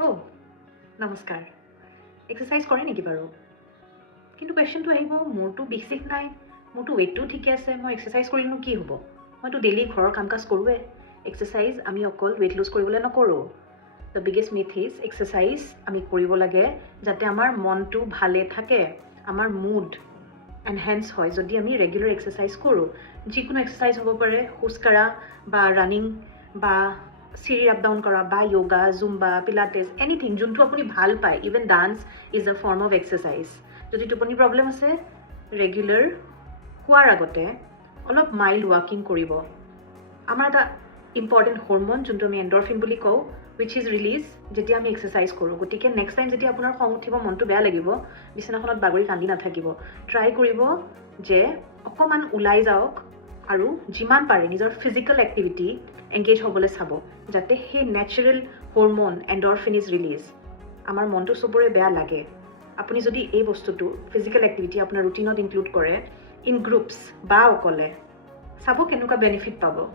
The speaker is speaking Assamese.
Oh, নমস্কাৰ। এক্সাৰচাইজ কৰে নেকি বাৰু? কিন্তু কুৱেশ্যনটো আহিব মোৰতো বিষ নাই, মোৰতো ৱেইটটো ঠিকে আছে, মই এক্সাৰচাইজ কৰিলেনো কি হ'ব? মইতো ডেইলি ঘৰৰ কাম কাজ কৰোঁৱে। এক্সাৰচাইজ আমি অকল ৱেইট লুজ কৰিবলৈ নকৰোঁ। The biggest myth is exercise আমি কৰিব লাগে যাতে আমাৰ মনটো ভালে থাকে, আমাৰ মুড এনহেন্স হয় যদি আমি ৰেগুলাৰ এক্সাৰচাইজ কৰোঁ। যিকোনো এক্সাৰচাইজ হ'ব পাৰে, খোজকাঢ়া বা ৰানিং বা চিৰি আপ ডাউন কৰা বা য়োগা, জুম্বা, পিলাটেছ, এনিথিং যোনটো আপুনি ভাল পায়। Even dance is a form of exercise. যদি টোপনি প্ৰব্লেম আছে, ৰেগুলাৰ শোৱাৰ আগতে অলপ মাইল্ড ৱাকিং কৰিব। আমাৰ এটা ইম্পৰ্টেণ্ট হৰমন যোনটো আমি এণ্ডৰফিন বুলি কওঁ, উইচ ইজ ৰিলিজ যেতিয়া আমি এক্সাৰচাইজ কৰোঁ। গতিকে নেক্সট টাইম যেতিয়া আপোনাৰ খং উঠিব, মনটো বেয়া লাগিব, বিচনাখনত বাগৰি কান্দি নাথাকিব। ট্ৰাই কৰিব যে অকণমান ওলাই যাওক আৰু যিমান পাৰে নিজৰ ফিজিকেল এক্টিভিটি এংগেজ হ'বলৈ চাব, যাতে সেই natural hormone endorphin is release. আমাৰ মনটো চবৰে বেয়া লাগে। আপুনি যদি এই বস্তুটো ফিজিকেল এক্টিভিটি আপোনাৰ ৰুটিনত ইনক্লুড কৰে, ইন গ্ৰুপছ বা অকলে, চাব কেনেকুৱা বেনিফিট পাব।